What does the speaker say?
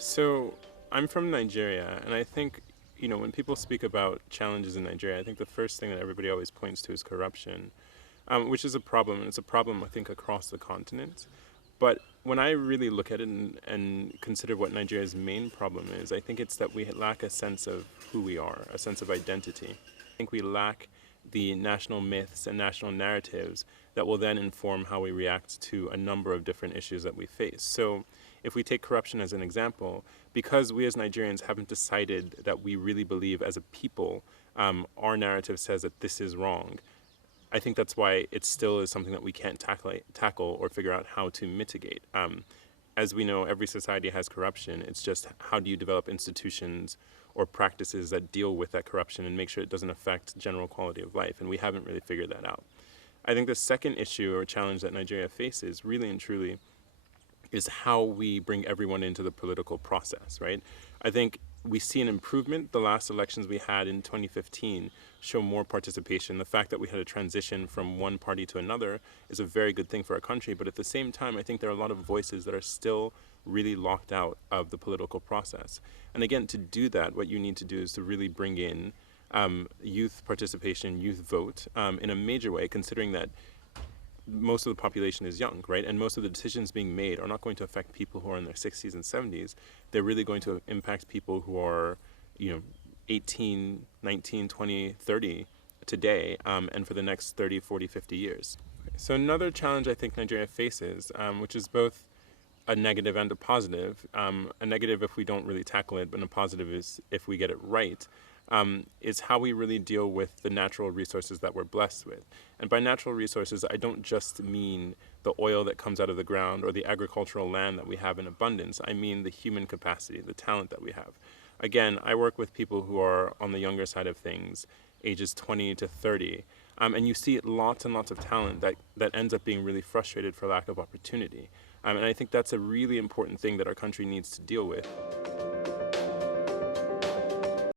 So I'm from Nigeria, and I think, when people speak about challenges in Nigeria, I think the first thing that everybody always points to is corruption, which is a problem, and it's a problem, I think, across the continent. But when I really look at it and consider what Nigeria's main problem is, I think it's that we lack a sense of who we are, a sense of identity. I think we lack the national myths and national narratives that will then inform how we react to a number of different issues that we face. So if we take corruption as an example, because we as Nigerians haven't decided that we really believe as a people, our narrative says that this is wrong. I think that's why it still is something that we can't tackle or figure out how to mitigate. As we know, every society has corruption. It's just how do you develop institutions or practices that deal with that corruption and make sure it doesn't affect general quality of life, and we haven't really figured that out. I think the second issue or challenge that Nigeria faces, really and truly, is how we bring everyone into the political process, right? I think we see an improvement. The last elections we had in 2015 show more participation. The fact that we had a transition from one party to another is a very good thing for our country. But at the same time, I think there are a lot of voices that are still really locked out of the political process. And again, to do that, what you need to do is to really bring in youth participation, youth vote in a major way, considering that most of the population is young, right? And most of the decisions being made are not going to affect people who are in their 60s and 70s. They're really going to impact people who are, 18, 19, 20, 30 today, and for the next 30, 40, 50 years. So another challenge I think Nigeria faces, which is both a negative and a positive. A negative if we don't really tackle it, but a positive is if we get it right, is how we really deal with the natural resources that we're blessed with. And by natural resources, I don't just mean the oil that comes out of the ground or the agricultural land that we have in abundance. I mean the human capacity, the talent that we have. Again, I work with people who are on the younger side of things, ages 20 to 30, and you see lots and lots of talent that ends up being really frustrated for lack of opportunity. And I think that's a really important thing that our country needs to deal with.